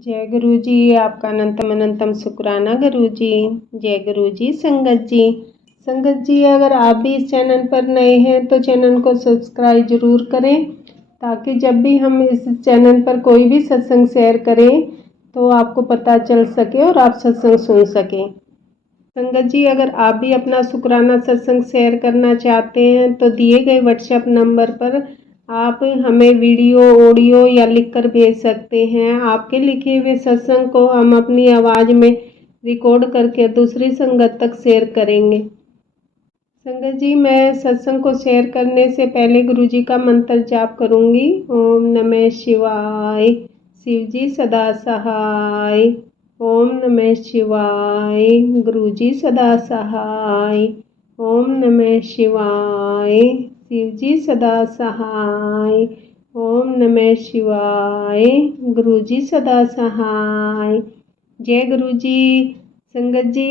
जय गुरु जी। आपका अनंतम अनंतम शुक्राना गुरु जी। जय गुरु जी। संगत जी, अगर आप भी इस चैनल पर नए हैं तो चैनल को सब्सक्राइब जरूर करें, ताकि जब भी हम इस चैनल पर कोई भी सत्संग शेयर करें तो आपको पता चल सके और आप सत्संग सुन सकें। संगत जी, अगर आप भी अपना शुक्राना सत्संग शेयर करना चाहते हैं तो दिए गए व्हाट्सएप नंबर पर आप हमें वीडियो, ऑडियो या लिखकर भेज सकते हैं। आपके लिखे हुए सत्संग को हम अपनी आवाज़ में रिकॉर्ड करके दूसरी संगत तक शेयर करेंगे। संगत जी, मैं सत्संग को शेयर करने से पहले गुरु जी का मंत्र जाप करूंगी। ओम नमः शिवाय, शिव जी सदा सहाय। ओम नमः शिवाय, गुरु जी सदा सहाय। ओम नमः शिवाय, शिव जी सदा सहाय। ओम नमः शिवाय, गुरु जी सदा सहाय। जय गुरु जी। संगत जी,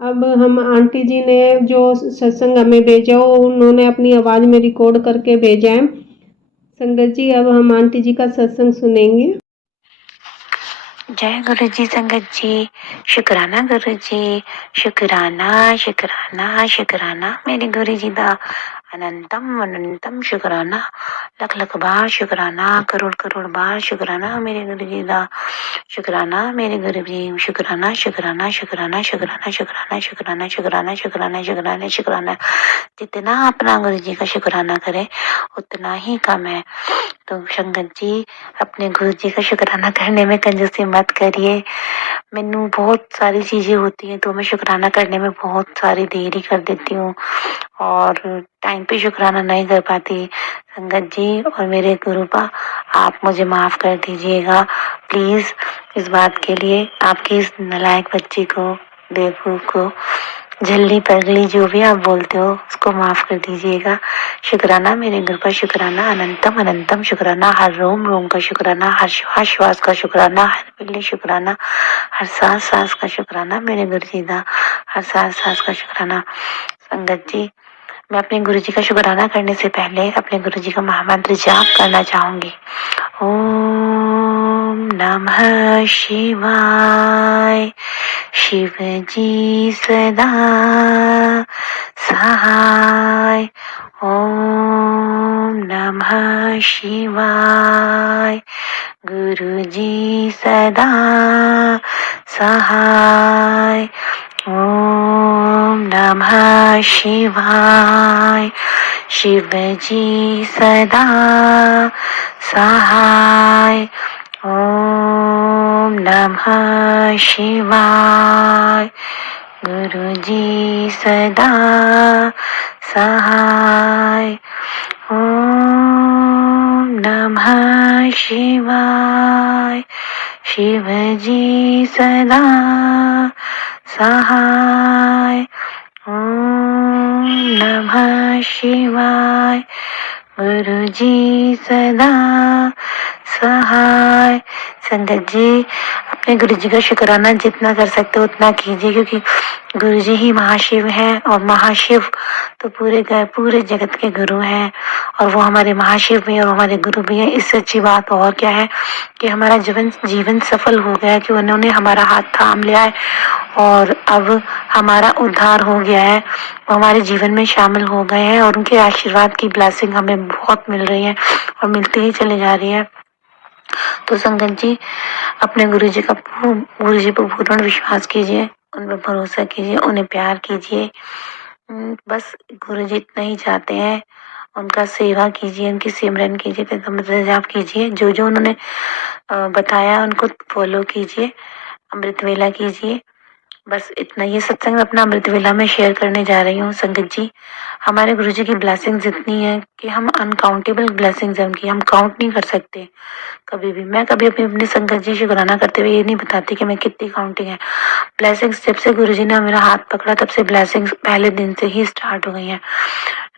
अब हम आंटी जी ने जो सत्संग हमें भेजा हो उन्होंने अपनी आवाज़ में रिकॉर्ड करके भेजा है। संगत जी, अब हम आंटी जी का सत्संग सुनेंगे। जय गुरु जी। संगत जी, शुक्राना गुरु जी, शुक्राना शुक्राना शुक्राना मेरे गुरु जी दा अनंतम अनंतम शुक्राना, लख लख बार शुक्राना, करोड़ करोड़ बार शुक्राना मेरे गुरु जी दा। शुक्राना मेरे गुरु जी, शुक्राना शुक्राना शुक्राना शुक्राना शुक्राना शुक्राना शुक्राना शुक्राना शुक्राना शुक्राना। जितना अपना गुरु जी का शुक्राना करे उतना ही कम है। तो संगत जी, अपने गुरु जी का शुक्राना करने में कंजूसी मत करिए। मैनू बहुत सारी चीज़ें होती हैं तो मैं शुक्राना करने में बहुत सारी देरी कर देती हूँ और टाइम पे शुक्राना नहीं कर पाती। संगत जी और मेरे गुरुपा, आप मुझे माफ़ कर दीजिएगा प्लीज़। इस बात के लिए आपकी इस नालायक बच्ची को, बेवकूफ़ को, झल्ली पगली जो भी आप बोलते हो उसको माफ़ कर दीजिएगा। शुक्राना मेरे गुरु का शुक्राना, अनंतम अनंतम शुक्राना, हर रोम रोम का शुक्राना, हर श्वास श्वास का शुक्राना, हर पीले शुक्राना, हर सांस सांस का शुक्राना मेरे गुरु जी का, हर सांस सांस का शुक्राना। संगत जी, मैं अपने गुरु जी का शुक्राना करने से पहले अपने गुरु जी का महामंत्र जाप करना चाहूँगी। ओम नमः शिवाय, शिव जी सदा सहाय। ओम नमः शिवाय, गुरु जी सदा सहाय। ओम नमः शिवाय, शिव जी सदा सहाय। ओम नमः शिवाय, गुरु जी सदा सहाय। ओम नमः शिवाय, शिव जी सदा सहाय। ओम नमः शिवाय, गुरु जी सदा सहाय। संगत जी, अपने गुरु जी का शुक्राना जितना कर सकते हो उतना कीजिए, क्योंकि गुरु जी ही महाशिव हैं और महाशिव तो पूरे जगत के गुरु हैं और वो हमारे महाशिव भी हैं और हमारे गुरु भी हैं। इससे अच्छी बात और क्या है कि हमारा जीवन सफल हो गया है, कि उन्होंने हमारा हाथ थाम लिया है और अब हमारा उद्धार हो गया है, वो हमारे जीवन में शामिल हो गए हैं और उनके आशीर्वाद की ब्लेसिंग हमें बहुत मिल रही है और मिलती ही चली जा रही है। तो संगत जी, अपने गुरु जी पर पूर्ण विश्वास कीजिए, उन पर भरोसा कीजिए, उन्हें प्यार कीजिए। बस गुरु जी इतना ही चाहते हैं, उनका सेवा कीजिए, उनकी सिमरन कीजिए, तंत्र जाप कीजिए, जो जो उन्होंने बताया उनको फॉलो कीजिए, अमृत वेला कीजिए। बस इतना। ये सत्संग मैं अपना अमृत वेला में शेयर करने जा रही हूँ। संगत जी, हमारे गुरु जी की ब्लेसिंग्स इतनी है कि हम अनकाउंटेबल ब्लेसिंग्स हैं उनकी, हम काउंट नहीं कर सकते कभी भी। मैं कभी अपने संगत जी शुक्राना करते हुए ये नहीं बताती कि मैं कितनी काउंटिंग है। ब्लेसिंग्स जब से गुरु जी ने मेरा हाथ पकड़ा तब से ब्लेसिंग्स पहले दिन से ही स्टार्ट हो गई हैं।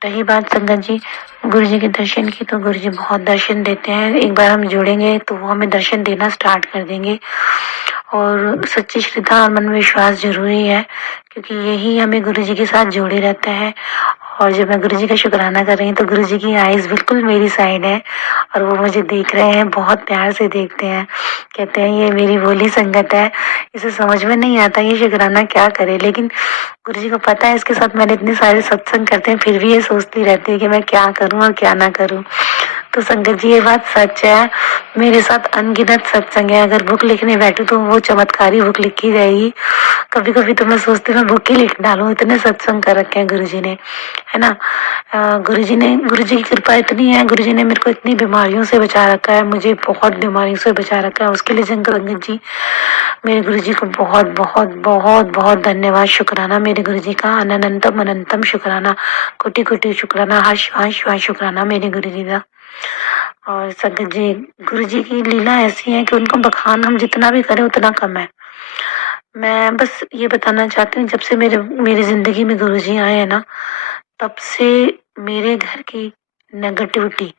रही बात संगत जी गुरु जी के दर्शन की, तो गुरु जी बहुत दर्शन देते हैं। एक बार हम जुड़ेंगे तो वो हमें दर्शन देना स्टार्ट कर देंगे और सच्ची श्रद्धा और मन में विश्वास जरूरी है, क्योंकि यही हमें गुरु जी के साथ जोड़े रहता है और जब मैं गुरुजी का शुक्राना कर रही हूँ तो गुरुजी की आईज बिल्कुल मेरी साइड है और वो मुझे देख रहे हैं, बहुत प्यार से देखते हैं। कहते हैं ये मेरी भोली संगत है, इसे समझ में नहीं आता ये शुक्राना क्या करे, लेकिन गुरुजी को पता है इसके साथ मैंने इतने सारे सत्संग करते हैं, फिर भी ये सोचती रहती है कि मैं क्या करूँ और क्या ना करूँ। तो संगत जी ये बात सच है, मेरे साथ अनगिनत सत्संग है। अगर बुक लिखने बैठूं तो वो चमत्कारी बुक लिखी जाएगी। कभी कभी तो मैं सोचती हूँ मैं बुक ही लिख डालूं, इतने सत्संग कर रखे हैं गुरुजी ने, है ना। गुरुजी की कृपा इतनी है, गुरुजी ने मेरे को इतनी बीमारियों से बचा रखा है, मुझे बहुत बीमारियों से बचा रखा है। उसके लिए संगत जी मेरे गुरुजी को बहुत बहुत बहुत बहुत धन्यवाद, शुक्राना मेरे गुरुजी का, अनंतम अनंतम शुक्राना, कोटि कोटि शुक्राना, हर्ष हर्ष हर्ष शुक्राना मेरे गुरुजी का। और संगत जी गुरुजी की लीला ऐसी है कि उनको बखान हम जितना भी करें उतना कम है। मैं बस ये बताना चाहती हूँ, जब से मेरी जिंदगी में गुरुजी आए हैं ना, तब से मेरे घर की नेगेटिविटी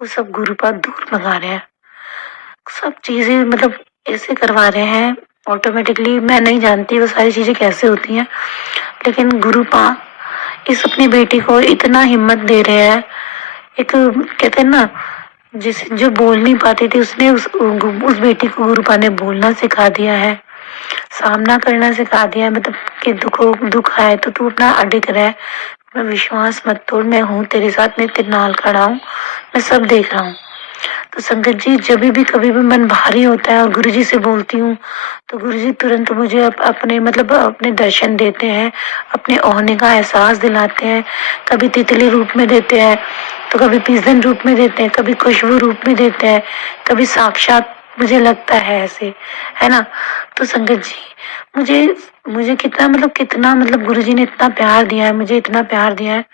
वो सब गुरुपाद दूर भगा रहे हैं। सब चीजें मतलब ऐसे करवा रहे हैं ऑटोमेटिकली, मैं नहीं जानती वो सारी चीजें कैसे होती हैं, लेकिन गुरुपा इस अपनी बेटी को इतना हिम्मत दे रहे हैं। एक कहते हैं ना, जिस जो बोल नहीं पाती थी उसने उस बेटी को गुरुपा ने बोलना सिखा दिया है, सामना करना सिखा दिया है। मतलब कि दुख आए तो तू अपना अडिग रह, मैं विश्वास मत तोड़, मैं हूँ तेरे साथ, मैं तेरे नाल खड़ा हूँ, मैं सब देख रहा हूँ। तो संगत जी जब भी कभी भी मन भारी होता है और गुरुजी से बोलती हूँ तो गुरुजी तुरंत मुझे अपने मतलब अपने दर्शन देते हैं, अपने होने का एहसास दिलाते हैं। कभी तितली रूप में देते हैं, तो कभी पिजन रूप में देते हैं, कभी खुशबू रूप में देते हैं, कभी साक्षात मुझे लगता है ऐसे, है ना। तो संगत जी मुझे मुझे कितना मतलब गुरुजी ने इतना प्यार दिया है, मुझे इतना प्यार दिया है।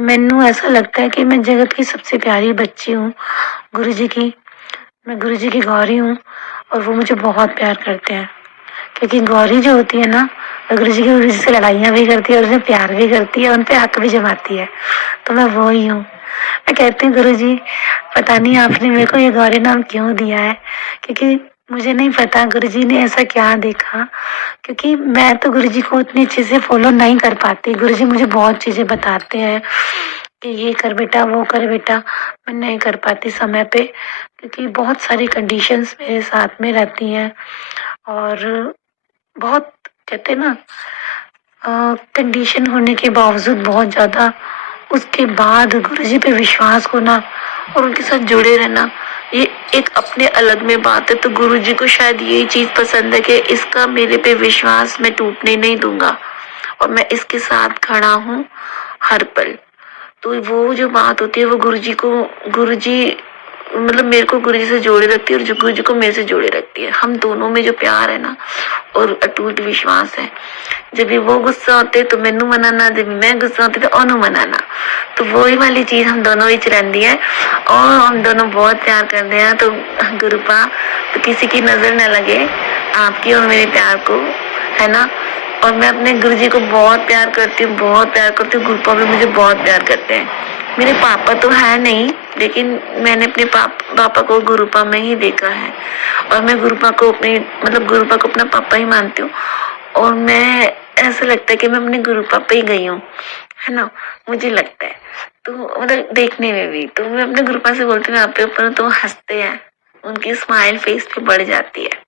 मैनू ऐसा लगता है कि मैं जगत की सबसे प्यारी बच्ची हूँ गुरुजी की, मैं गुरुजी की गौरी हूँ और वो मुझे बहुत प्यार करते हैं। क्योंकि गौरी जो होती है ना, गुरुजी से लड़ाइयाँ भी करती है और उन्हें प्यार भी करती है, उन पे हक भी जमाती है, तो मैं वो ही हूँ। मैं कहती हूँ गुरुजी पता नहीं आपने मेरे को ये गौरी नाम क्यों दिया है, क्योंकि मुझे नहीं पता गुरुजी ने ऐसा क्या देखा, क्योंकि मैं तो गुरुजी को उतनी अच्छे से फॉलो नहीं कर पाती। गुरुजी मुझे बहुत चीजें बताते हैं कि ये कर बेटा, वो कर बेटा, मैं नहीं कर पाती समय पे, क्योंकि बहुत सारी कंडीशंस मेरे साथ में रहती हैं। और बहुत कहते हैं ना, कंडीशन होने के बावजूद बहुत ज़्यादा उसके बाद गुरुजी पे विश्वास होना और उनके साथ जुड़े रहना, ये एक अपने अलग में बात है। तो गुरुजी को शायद यही चीज़ पसंद है कि इसका मेरे पे विश्वास मैं टूटने नहीं दूंगा और मैं इसके साथ खड़ा हूँ हर पल। तो वो जो बात होती है वो गुरुजी मतलब मेरे को गुरुजी से जोड़े रखती है और जो गुरुजी को मेरे से जोड़े रखती है। हम दोनों में जो प्यार है ना और अटूट विश्वास है। जब भी वो गुस्सा होते तो मैनू मनाना, जब मैं गुस्सा होती तो ओनू मनाना, तो वही वाली चीज हम दोनों विच रहती है और हम दोनों बहुत प्यार करते हैं। तो गुरुपा तो किसी की नजर न लगे आपकी और मेरे प्यार को, है ना। और मैं अपने गुरुजी को बहुत प्यार करती हूँ, बहुत प्यार करती हूँ। गुरुपा भी मुझे बहुत प्यार करते हैं। मेरे पापा तो है नहीं, लेकिन मैंने अपने पापा को गुरुपा में ही देखा है और मैं गुरुपा को अपना पापा ही मानती हूँ। और मैं ऐसा लगता है कि मैं अपने गुरुपा पे ही गई हूँ, है ना, मुझे लगता है। तो मतलब देखने में भी तो मैं अपने गुरुपा से बोलती हूँ आप पे ऊपर, तो हंसते हैं, उनकी स्माइल फेस पे बढ़ जाती है।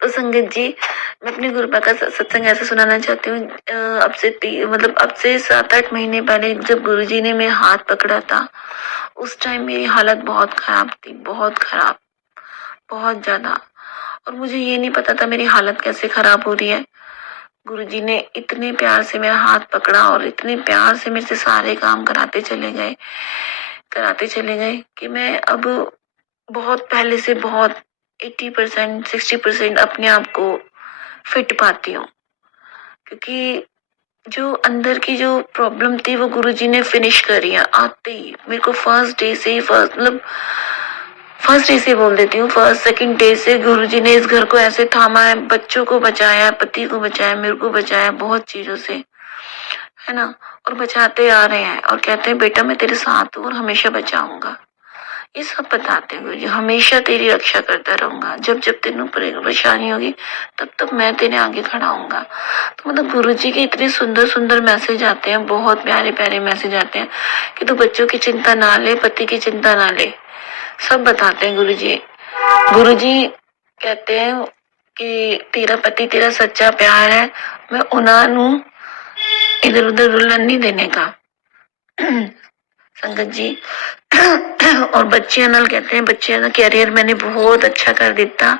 तो संगत जी मैं अपने गुरुपा का सत्संग ऐसा सुनाना चाहती हूँ। अब से 7-8 महीने पहले जब गुरुजी ने मेरा हाथ पकड़ा था, उस टाइम मेरी हालत बहुत खराब थी, बहुत खराब, बहुत ज्यादा। और मुझे ये नहीं पता था मेरी हालत कैसे खराब हो रही है। गुरुजी ने इतने प्यार से मेरा हाथ पकड़ा और इतने प्यार से मेरे से सारे काम कराते चले गए कि मैं अब बहुत पहले से बहुत 80% 60% अपने आप को फिट पाती हूँ। क्योंकि जो अंदर की जो प्रॉब्लम थी वो गुरुजी ने फिनिश करी है आते ही। मेरे को फर्स्ट डे से बोल देती हूँ, फर्स्ट सेकंड डे से गुरुजी ने इस घर को ऐसे थामा है, बच्चों को बचाया, पति को बचाया, मेरे को बचाया बहुत चीजों से, है ना। और बचाते आ रहे हैं और कहते हैं बेटा मैं तेरे साथ हूँ और हमेशा बचाऊंगा। ये सब बताते हैं गुरुजी। हमेशा तेरी रक्षा करता रहूंगा, जब जब तेनू परेशानी होगी तब तब मैं तेरे आगे खड़ा हूँगा। तो मतलब गुरुजी के इतने सुंदर सुंदर मैसेज आते हैं, बहुत प्यारे प्यारे मैसेज आते हैं कि तू बच्चों की चिंता ना ले, पति की चिंता ना ले, सब बताते हैं गुरुजी। गुरुजी कहते हैं कि तेरा पति तेरा सच्चा प्यार है, मैं उन्होंने इधर उधर रुलन नहीं देने का। संगत जी और बच्चियां नाल कहते हैं बच्चियां का कैरियर मैंने बहुत अच्छा कर दिता,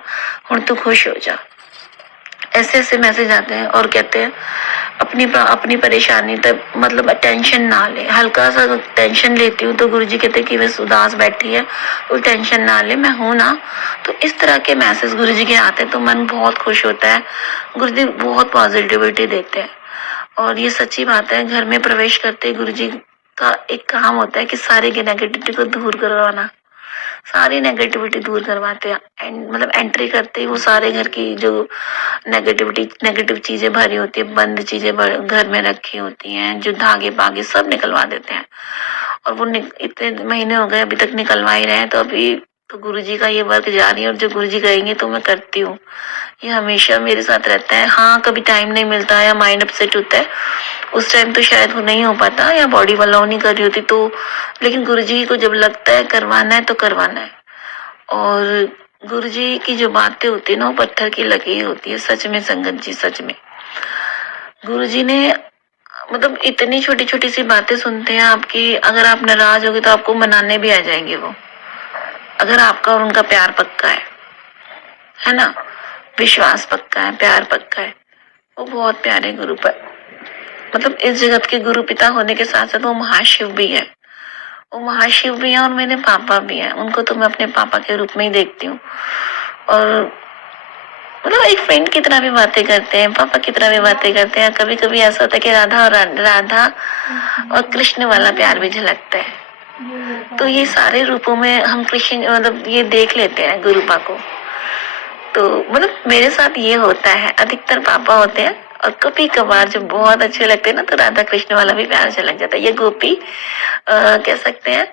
हुण तू खुश हो जा। ऐसे ऐसे मैसेज आते हैं और कहते हैं अपनी परेशानी तक मतलब टेंशन ना ले। हल्का सा टेंशन लेती हूँ तो गुरुजी कहते हैं कि वह उदास बैठी है, वो टेंशन ना ले, मैं हूं ना। तो इस तरह के मैसेज गुरुजी के आते हैं तो मन बहुत खुश होता है। गुरुजी बहुत पॉजिटिविटी देते हैं और ये सच्ची बात है। घर में प्रवेश करते गुरुजी का एक काम होता है कि सारे की नेगेटिविटी को दूर करवाना, सारी नेगेटिविटी दूर करवाते हैं। मतलब एंट्री करते ही वो सारे घर की जो नेगेटिव चीजें भरी होती है, बंद चीजें घर में रखी होती हैं, जो धागे बागे सब निकलवा देते हैं। और वो इतने महीने हो गए अभी तक निकलवा ही रहे हैं। तो अभी तो गुरुजी का ये वर्क जारी है और जो गुरुजी कहेंगे तो मैं करती हूँ। ये हमेशा मेरे साथ रहता है। हाँ, कभी टाइम नहीं मिलता है या माइंड अपसेट होता है, उस टाइम तो शायद वो नहीं हो पाता या बॉडी अलाउ नहीं कर रही होती तो, लेकिन गुरुजी को जब लगता है करवाना है तो करवाना है। और गुरुजी की जो बातें होती है ना वो पत्थर की लकीर होती है। सच में संगत जी, सच में गुरुजी ने मतलब इतनी छोटी छोटी सी बातें सुनते हैं आपकी, अगर आप नाराज होगे तो आपको मनाने भी आ जाएंगे वो, अगर आपका और उनका प्यार पक्का है ना, विश्वास पक्का है, प्यार पक्का है। वो बहुत प्यारे गुरु पर मतलब इस जगत के गुरु पिता होने के साथ साथ वो महाशिव भी है। वो महाशिव भी है और मेरे पापा भी हैं। उनको तो मैं अपने पापा के रूप में ही देखती हूँ। और मतलब एक फ्रेंड की तरह भी बातें करते हैं, पापा की तरह भी बातें करते हैं। कभी कभी ऐसा होता है कि राधा और कृष्ण वाला प्यार भी झलकता है। तो ये सारे रूपों में हम कृष्ण मतलब ये देख लेते हैं गुरुपा को। तो मतलब मेरे साथ ये होता है, अधिकतर पापा होते हैं और कभी कभार जब बहुत अच्छे लगते हैं ना तो राधा कृष्ण वाला भी प्यार झलक जाता है। ये गोपी कह सकते हैं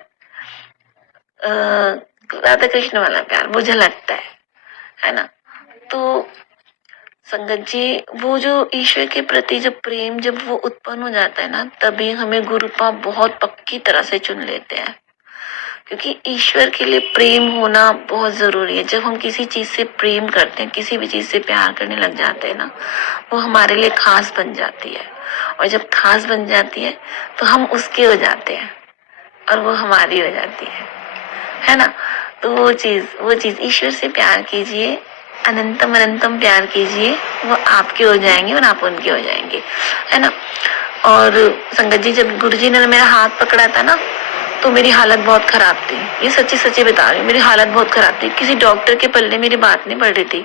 राधा कृष्ण वाला प्यार वो झलकता है ना। तो संगत जी वो जो ईश्वर के प्रति जब प्रेम जब वो उत्पन्न हो जाता है ना, तभी हमें गुरुपा बहुत पक्की तरह से चुन लेते हैं, क्योंकि ईश्वर के लिए प्रेम होना बहुत जरूरी है। जब हम किसी चीज से प्रेम करते हैं, किसी भी चीज से प्यार करने लग जाते हैं ना, वो हमारे लिए खास बन जाती है। और जब खास बन जाती है तो हम उसके हो जाते हैं और वो हमारी हो जाती है ना। तो वो चीज ईश्वर से प्यार कीजिए, अनंतम अनंतम प्यार कीजिए, वो आपके हो जाएंगे और आप उनके हो जाएंगे, है ना। और संगत जी जब गुरुजी ने मेरा हाथ पकड़ा था ना तो मेरी हालत बहुत खराब थी। ये सच्ची बता रही हूँ, मेरी हालत बहुत खराब थी। किसी डॉक्टर के पल्ले मेरी बात नहीं पड़ रही थी,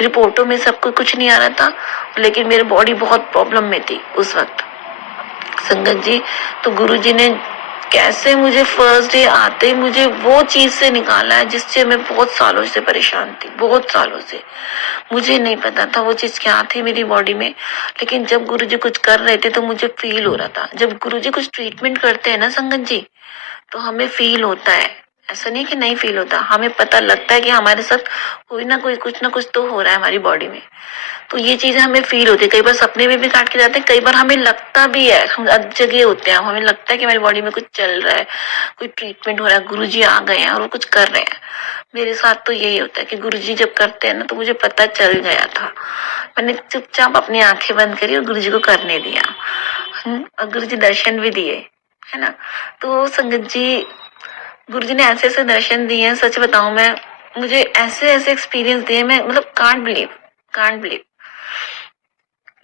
रिपोर्टों में सबको कुछ नहीं आ रहा था, लेकिन मेरी बॉडी बहुत प्रॉब्लम में थी उस वक्त संगत जी। तो गुरुजी ने कैसे मुझे फर्स्ट डे आते मुझे वो चीज से निकाला है जिससे मैं बहुत सालों से परेशान थी, बहुत सालों से। मुझे नहीं पता था वो चीज क्या थी मेरी बॉडी में, लेकिन जब गुरुजी कुछ कर रहे थे तो मुझे फील हो रहा था। जब गुरुजी कुछ ट्रीटमेंट करते हैं ना संगत जी तो हमें फील होता है, ऐसा नहीं कि नहीं फील होता, हमें पता लगता है कि हमारे साथ कोई ना कोई कुछ ना कुछ तो हो रहा है हमारी बॉडी में। तो ये चीजें हमें फील होती है। कई बार सपने में भी काट के जाते हैं, कई बार हमें लगता भी है, हम जगह होते हैं, हमें लगता है कि हमारी बॉडी में कुछ चल रहा है, कोई ट्रीटमेंट हो रहा है, गुरुजी आ गए हैं और वो कुछ कर रहे हैं। मेरे साथ तो यही होता है कि गुरुजी जब करते हैं ना तो मुझे पता चल गया था। मैंने चुपचाप अपनी आंखें बंद करी और गुरुजी को करने दिया और गुरुजी दर्शन भी दिए, है ना। तो संगत जी गुरुजी ने ऐसे ऐसे दर्शन दिए हैं, सच बताऊं मैं, मुझे ऐसे ऐसे एक्सपीरियंस दिए, मैं मतलब कांट बिलीव।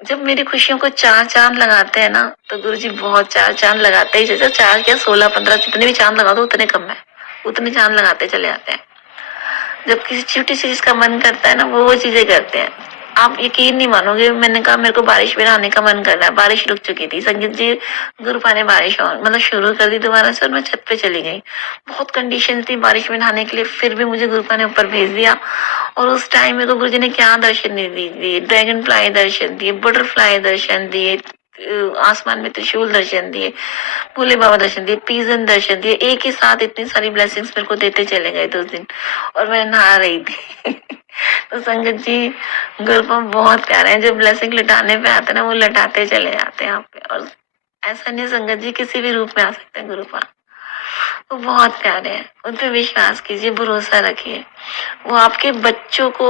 जब मेरी खुशियों को 4 चांद लगाते हैं ना तो गुरुजी बहुत 4 चांद लगाते ही, जैसे 4 क्या 16 15 जितने भी चांद लगा दो उतने कम है, उतने चांद लगाते चले जाते हैं। जब किसी छोटी सी चीज का मन करता है ना वो चीजें करते हैं। आप यकीन नहीं मानोगे, मैंने कहा मेरे को बारिश में नहाने का मन कर रहा है, बारिश रुक चुकी थी, संगीत जी गुरुपा ने बारिश और मतलब शुरू कर दी दोबारा से और मैं छत पे चली गई। बहुत कंडीशन थी बारिश में नहाने के लिए, फिर भी मुझे गुरुपा ने ऊपर भेज दिया। और उस टाइम में तो गुरुजी ने क्या दर्शन दिए, ड्रैगन फ्लाई दर्शन दिए, बटरफ्लाई दर्शन दिए, आसमान में त्रिशूल दर्शन दिए, भोले बाबा दर्शन दिए, पीजन दर्शन दिए, एक ही साथ इतनी सारी ब्लेसिंग्स मेरे को देते चले गए 2 दिन, और मैं नहा रही थी। तो संगत जी, गुरुपा बहुत प्यारे हैं, जो ब्लेसिंग लुटाने पे आते हैं ना वो लुटाते चले जाते हैं यहाँ पे। और ऐसा नहीं संगत जी, किसी भी रूप में आ सकते हैं गुरुपा, वो बहुत प्यारे हैं, उन पे विश्वास कीजिए, भरोसा रखिए, वो आपके बच्चों को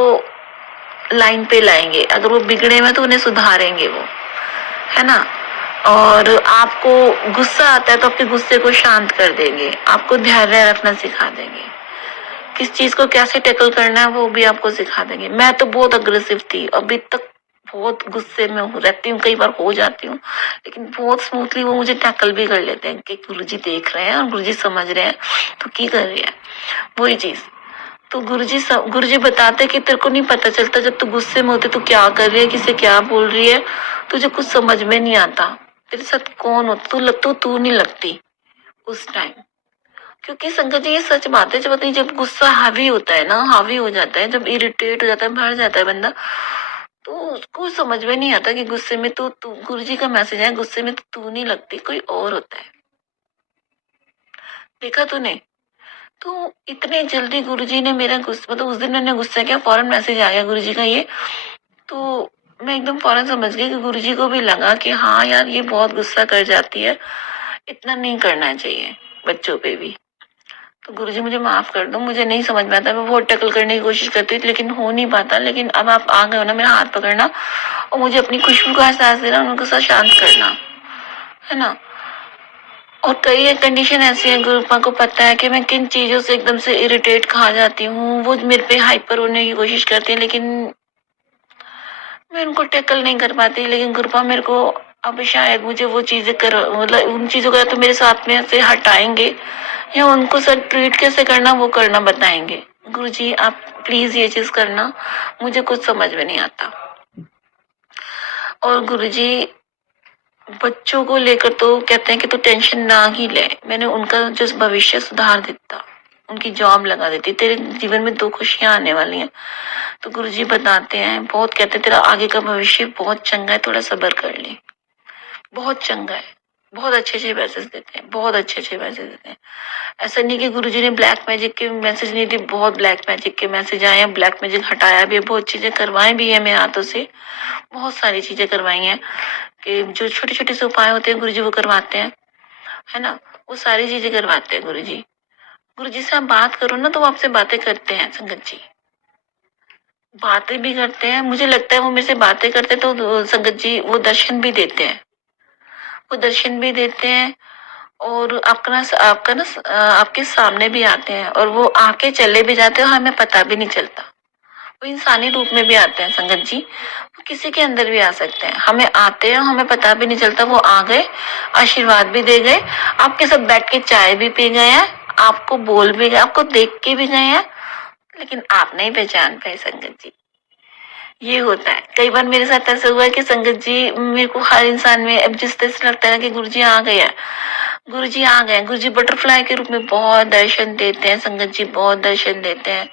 लाइन पे लाएंगे, अगर वो बिगड़े में तो उन्हें सुधारेंगे वो, है ना। और आपको गुस्सा आता है तो आपके गुस्से को शांत कर देंगे, आपको धैर्य रखना सिखा देंगे, किस चीज को कैसे टैकल करना है वो भी आपको सिखा देंगे। मैं तो बहुत अग्रेसिव थी, अभी तक बहुत गुस्से में रहती हूँ, कई बार हो जाती हूँ, लेकिन बहुत स्मूथली वो मुझे टैकल भी कर लेते हैं कि गुरुजी देख रहे हैं और गुरुजी समझ रहे हैं तो की कर रही है, वही चीज। तो गुरुजी बताते कि तेरे को नहीं पता चलता जब तू गुस्से में होते तू क्या कर रही है, किसे क्या बोल रही है, तुझे कुछ समझ में नहीं आता, तेरे साथ कौन हो, तू नहीं लगती उस टाइम। क्योंकि संगत जी ये सच बात है, जब गुस्सा हावी होता है ना, हावी हो जाता है, जब इरिटेट हो जाता है, भर जाता है बंदा, तो उसको समझ में नहीं आता कि गुस्से में तू गुरुजी का मैसेज है, गुस्से में तू नहीं लगती, कोई और होता है। देखा तूने? तो इतने जल्दी गुरुजी ने मेरा गुस्सा, मतलब उस दिन मैंने गुस्सा किया, फौरन मैसेज आ गया गुरुजी का ये, तो मैं एकदम फौरन समझ गई कि गुरुजी को भी लगा कि हाँ यार ये बहुत गुस्सा कर जाती है, इतना नहीं करना चाहिए बच्चों पे भी। तो गुरुजी मुझे माफ कर दो, मुझे नहीं समझ में आता, मैं बहुत टैकल करने की कोशिश करती थी लेकिन हो नहीं पाता, लेकिन अब आप आ गए हो ना मेरा हाथ पकड़ना और मुझे अपनी खुशबू का एहसास देना, उनके साथ शांत करना, है ना। और कई कंडीशन ऐसी है, गुरुपा को पता है कि मैं किन चीजों से एकदम से इरिटेट खा जाती हूँ, वो मेरे पे हाइपर होने की कोशिश करती है, लेकिन मैं उनको टैकल नहीं कर पाती। लेकिन गुरुपा मेरे को अब शायद मुझे वो चीजें कर, मतलब उन चीजों को या तो मेरे साथ में से हटाएंगे या उनको सर ट्रीट कैसे करना वो करना बताएंगे। गुरुजी आप प्लीज ये चीज करना, मुझे कुछ समझ में नहीं आता। और गुरुजी बच्चों को लेकर तो कहते हैं कि तू टेंशन ना ही ले, मैंने उनका जो भविष्य सुधार देता, उनकी जॉब लगा देती, तेरे जीवन में 2 खुशियां आने वाली हैं। तो गुरुजी बताते हैं, बहुत कहते हैं तेरा आगे का भविष्य बहुत चंगा है, थोड़ा सब्र कर ले, बहुत चंगा है, बहुत अच्छे मैसेज देते हैं, बहुत अच्छे मैसेज देते हैं। ऐसा नहीं कि गुरुजी ने ब्लैक मैजिक के मैसेज नहीं दिए, बहुत ब्लैक मैजिक के मैसेज आए हैं, ब्लैक मैजिक हटाया भी है, बहुत चीजें करवाई भी है मेरे हाथों से, बहुत सारी चीजें करवाई हैं कि जो छोटे छोटे से उपाय होते हैं गुरुजी वो करवाते हैं, है ना, वो सारी चीजें करवाते हैं गुरुजी। गुरुजी से आप बात करो ना तो वो आपसे बातें करते हैं संगत जी, बातें भी करते हैं, मुझे लगता है वो मेरे से बातें करते हैं तो संगत जी वो दर्शन भी देते हैं, वो दर्शन भी देते हैं और आपके सामने भी आते हैं और वो आके चले भी जाते हैं और हमें पता भी नहीं चलता। वो इंसानी रूप में भी आते हैं संगत जी, वो किसी के अंदर भी आ सकते हैं, हमें आते हैं हमें पता भी नहीं चलता, वो आ गए, आशीर्वाद भी दे गए, आपके साथ बैठ के चाय भी पी गए हैं, आपको बोल भी गए, आपको देख के भी गए हैं, लेकिन आप नहीं पहचान पाए संगत जी। ये होता है, कई बार मेरे साथ ऐसा हुआ है कि संगत जी मेरे को हर इंसान में अब जिस तरह से लगता है कि गुरुजी आ गया, गुरुजी आ गए, गुरुजी बटरफ्लाई के रूप में बहुत दर्शन देते हैं संगत जी, बहुत दर्शन देते हैं।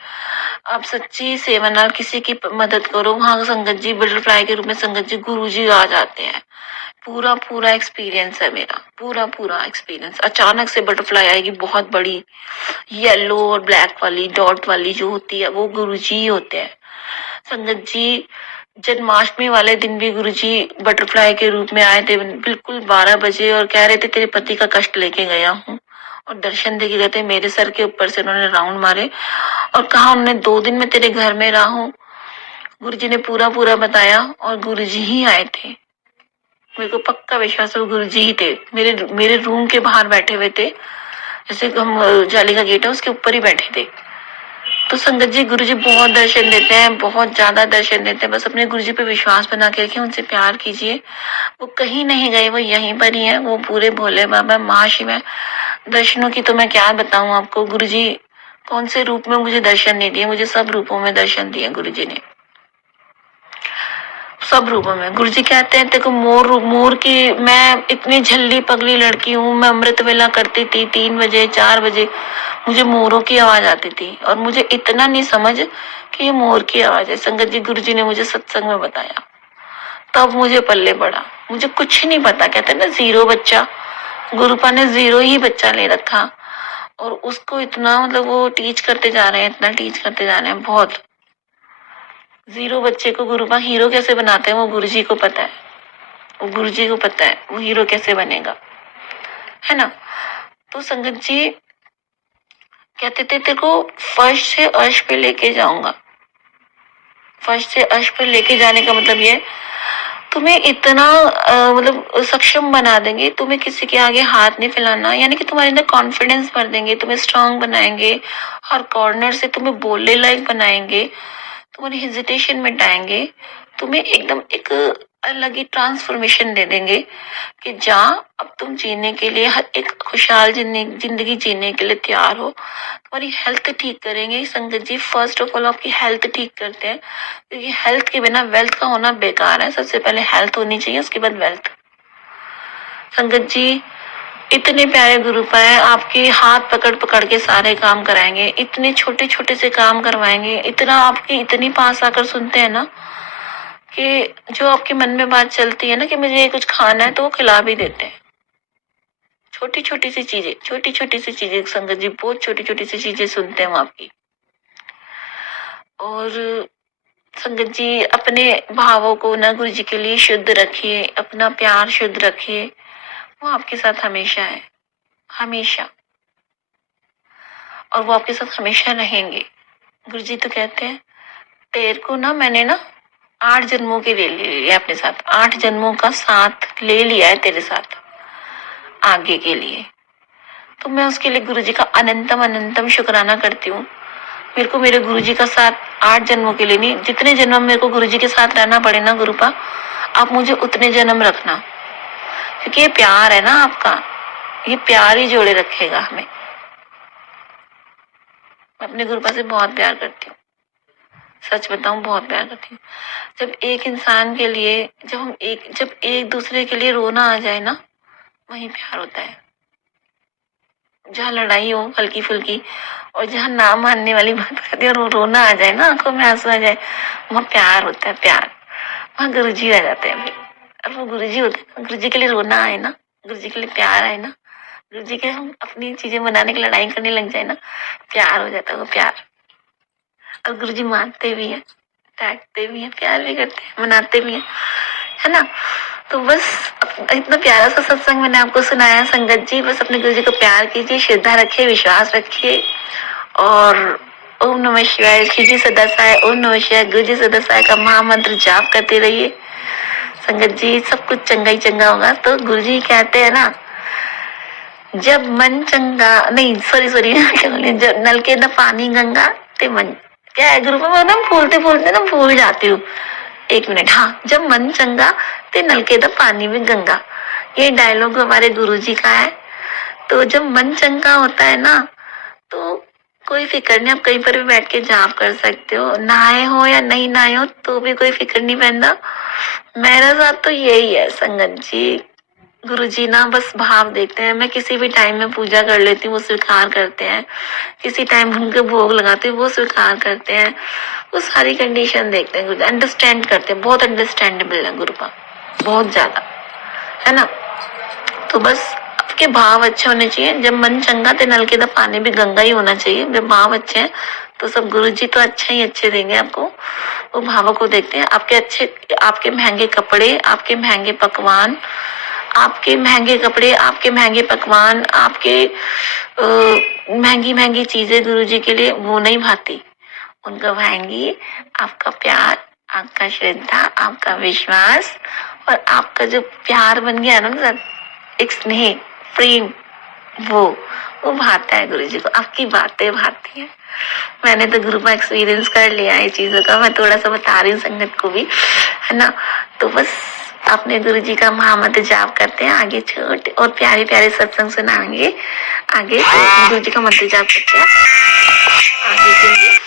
आप सच्ची सेवा नाल किसी की मदद करो, वहां संगत जी बटरफ्लाई के रूप में संगत जी गुरुजी आ जाते हैं। पूरा एक्सपीरियंस है मेरा, पूरा एक्सपीरियंस। अचानक से बटरफ्लाई आएगी बहुत बड़ी, येलो और ब्लैक वाली डॉट वाली जो होती है वो गुरुजी ही होते हैं संगत जी। जन्माष्टमी वाले दिन भी गुरुजी बटरफ्लाई के रूप में आए थे, बिल्कुल 12 बजे, और कह रहे थे तेरे पति का कष्ट लेके गया हूँ, और दर्शन देके गए थे, मेरे सर के ऊपर से उन्होंने राउंड मारे और कहा उन्होंने 2 दिन में तेरे घर में रहा हूँ। गुरुजी ने पूरा बताया और गुरुजी ही आए थे, मेरे को पक्का विश्वास है वो गुरुजी ही थे, मेरे रूम के बाहर बैठे हुए थे, जैसे हम जाली का गेट है उसके ऊपर ही बैठे थे। तो संगत जी गुरुजी बहुत दर्शन देते हैं, बहुत ज्यादा दर्शन देते हैं, बस अपने गुरुजी पे विश्वास बना के रखिए, उनसे प्यार कीजिए, वो कहीं नहीं गए, वो यहीं पर ही है, वो पूरे भोले बाबा महाशिव है। दर्शनों की तो मैं क्या बताऊं आपको, गुरुजी कौन से रूप में मुझे दर्शन नहीं दिए, मुझे सब रूपों में दर्शन दिए गुरुजी ने, सब रूपों में। गुरुजी कहते हैं देखो मोर की, मैं इतनी झल्ली पगली लड़की हूँ, मैं अमृत वेला करती थी 3 बजे 4 बजे, मुझे मोरों की आवाज आती थी और मुझे इतना नहीं समझ कि ये मोर की आवाज है। संगत जी गुरुजी ने मुझे सत्संग में बताया, तब मुझे पल्ले पड़ा, मुझे कुछ नहीं पता। कहते हैं ना जीरो बच्चा, गुरुपा ने जीरो ही बच्चा ले रखा और उसको इतना मतलब वो टीच करते जा रहे हैं, इतना टीच करते जा रहे हैं बहुत। जीरो बच्चे को गुरुपा हीरो कैसे बनाते हैं वो गुरुजी को पता है, वो गुरुजी को पता है वो हीरो कैसे बनेगा, है ना। तो संगत जी कहते थे तेरे को फर्स्ट से अर्श पे लेके जाऊंगा। फर्स्ट से अर्श पे लेके जाने का मतलब ये तुम्हें इतना मतलब सक्षम बना देंगे, तुम्हें किसी के आगे हाथ नहीं फैलाना, यानी कि तुम्हारे अंदर कॉन्फिडेंस भर देंगे, तुम्हें स्ट्रांग बनाएंगे, हर कॉर्नर से तुम्हें बोलने लायक बनाएंगे, तुम्हारी हेजिटेशन मिटाएंगे, तुम्हें एकदम एक अलग ही ट्रांसफॉर्मेशन दे देंगे कि जा अब तुम जीने के लिए, हर एक खुशहाल जिंदगी जीने के लिए तैयार हो। तुम्हारी हेल्थ ठीक करेंगे संगत जी। फर्स्ट ऑफ ऑल आपकी हेल्थ ठीक करते हैं, क्योंकि हेल्थ के बिना वेल्थ का होना बेकार है। सबसे पहले हेल्थ होनी चाहिए, उसके बाद वेल्थ। संगत जी इतने प्यारे गुरुपा है, आपके हाथ पकड़ पकड़ के सारे काम कराएंगे, इतने छोटे छोटे से काम करवाएंगे, इतना आपकी इतनी पास आकर सुनते हैं ना कि जो आपके मन में बात चलती है ना कि मुझे ये कुछ खाना है तो वो खिला भी देते हैं। छोटी छोटी सी चीजें, छोटी छोटी सी चीजें संगत जी, बहुत छोटी छोटी सी चीजें सुनते हैं वो आपकी। और संगत जी अपने भावों को ना गुरु जी के लिए शुद्ध रखिए, अपना प्यार शुद्ध रखिए, वो आपके साथ हमेशा है, हमेशा। और वो आपके साथ हमेशा रहेंगे। गुरु जी तो कहते हैं तेरे को ना मैंने ना 8 जन्मों के ले लिया अपने साथ, 8 जन्मों का साथ ले लिया है तेरे साथ आगे के लिए। तो मैं उसके लिए गुरु जी का अनंतम अनंतम शुक्राना करती हूँ। मेरे को मेरे गुरु जी का साथ 8 जन्मों के लिए नहीं, जितने जन्म मेरे को गुरु जी के साथ रहना पड़े ना गुरुपा, आप मुझे उतने जन्म रखना, क्योंकि ये प्यार है ना आपका, ये प्यार ही जोड़े रखेगा हमें। मैं अपने गुरुपा से बहुत प्यार करती हूँ, सच बताऊं बहुत प्यार करती हूँ। जब एक इंसान के लिए, जब एक दूसरे के लिए रोना आ जाए ना, वही प्यार होता है। जहाँ लड़ाई हो हल्की फुल्की और जहाँ ना मानने वाली बात करती है और रोना आ जाए ना, आंखों में आंसू आ जाए, वहाँ प्यार होता है, प्यार। वहाँ गुरुजी आ जाते हैं। और वो गुरुजी होते हैं, गुरुजी के लिए रोना आए ना, गुरुजी के लिए प्यार आए ना, गुरुजी के हम अपनी चीजें बनाने की लड़ाई करने लग जाए ना, प्यार हो जाता है वो प्यार। और गुरुजी मानते भी है, डांटते भी है, प्यार भी करते हैं, मनाते भी है ना। तो बस इतना प्यारा सा सत्संग मैंने आपको सुनाया संगत जी। बस अपने गुरु जी को प्यार कीजिए, श्रद्धा रखिए, विश्वास रखिए और ओम नमः शिवाय, श्री जी सदा साय, ओम नमः शिवाय, गुरु जी सदा साय का महामंत्र जाप करते रहिए संगत जी। सब कुछ चंगा ही चंगा होगा। तो गुरु जी कहते हैं ना, जब मन चंगा, नहीं सॉरी जब नलके न पानी गंगा ते मन, क्या है गुरु में ना फूलते फूलते ना भूल जाती हूँ, 1 मिनट। हाँ, जब मन चंगा ते नलके द पानी में गंगा, ये डायलॉग हमारे गुरुजी का है। तो जब मन चंगा होता है ना, तो कोई फिक्र नहीं, आप कहीं पर भी बैठ के जाप कर सकते हो, नहाए हो या नहीं नहाए हो तो भी कोई फिक्र नहीं पैदा। मेरे साथ तो यही है संगत जी, गुरुजी ना बस भाव देखते हैं। मैं किसी भी टाइम में पूजा कर लेती हूँ, वो स्वीकार करते हैं। किसी टाइम उनके भोग लगाते हैं, वो स्वीकार करते हैं। वो सारी कंडीशन देखते हैं, गुरु अंडरस्टैंड करते हैं, बहुत अंडरस्टैंडेबल है गुरुपा, बहुत ज्यादा, है ना। तो बस आपके भाव अच्छे होने चाहिए। जब मन चंगा तो नल के द पानी भी गंगा ही होना चाहिए। जब भाव अच्छे हैं तो सब गुरुजी तो अच्छे ही अच्छे देंगे आपको। वो भावों को देखते हैं, आपके अच्छे, आपके महंगे कपड़े, आपके महंगे पकवान, आपके महंगे कपड़े, आपके महंगे पकवान, आपके महंगी महंगी चीजें गुरुजी के लिए वो नहीं भाती। उनको भाएंगी आपका प्यार, आपका श्रद्धा, आपका विश्वास और आपका जो प्यार बन गया ना, एक स्नेह, प्रेम, वो भाता है गुरुजी को। आपकी बातें भाती हैं। मैंने तो गुरु का एक्सपीरियंस कर लिया है चीजों का, मैं थोड़ा सा बता रही हूँ संगत को भी, है ना। तो बस अपने गुरुजी का महामंत्र जाप करते हैं, आगे छोटे और प्यारे प्यारे सत्संग सुनाएंगे आगे। तो गुरुजी का मंत्र जाप करते हैं आगे के लिए।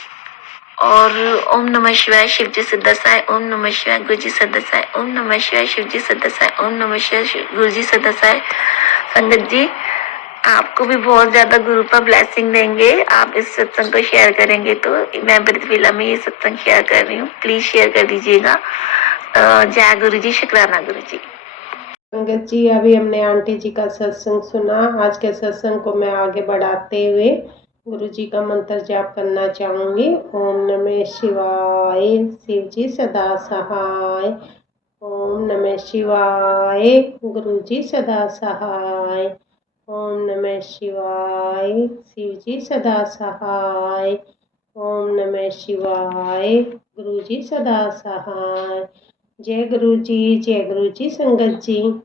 और ओम नमः शिवाय, शिव जी सदसाय, ओम नमः शिवाय, गुरु जी सदसाय, ओम नमः शिवाय, शिव जी सदसाय, ओम नमः शिवाय, गुरु जी सदसाय। संगत जी आपको भी बहुत ज्यादा गुरु पर ब्लेसिंग देंगे, आप इस सत्संग को शेयर करेंगे तो। मैं पृथ्वीला में ये सत्संग शेयर कर रही हूँ, प्लीज शेयर कर दीजिएगा। जय गुरु जी, शुक्राना गुरु जी। संगत जी, अभी हमने आंटी जी का सत्संग सुना। आज के सत्संग को मैं आगे बढ़ाते हुए गुरु जी का मंत्र जाप करना चाहूँगी। ओम नमः शिवाय, शिव जी सदा सहाय। ओम नमः शिवाय, गुरु जी सदा सहाय। ओम नमः शिवाय, शिव जी सदा सहाय। ओम नमः शिवाय, गुरु जी सदा सहाय। जय गुरु जी, जय गुरु जी संगत जी।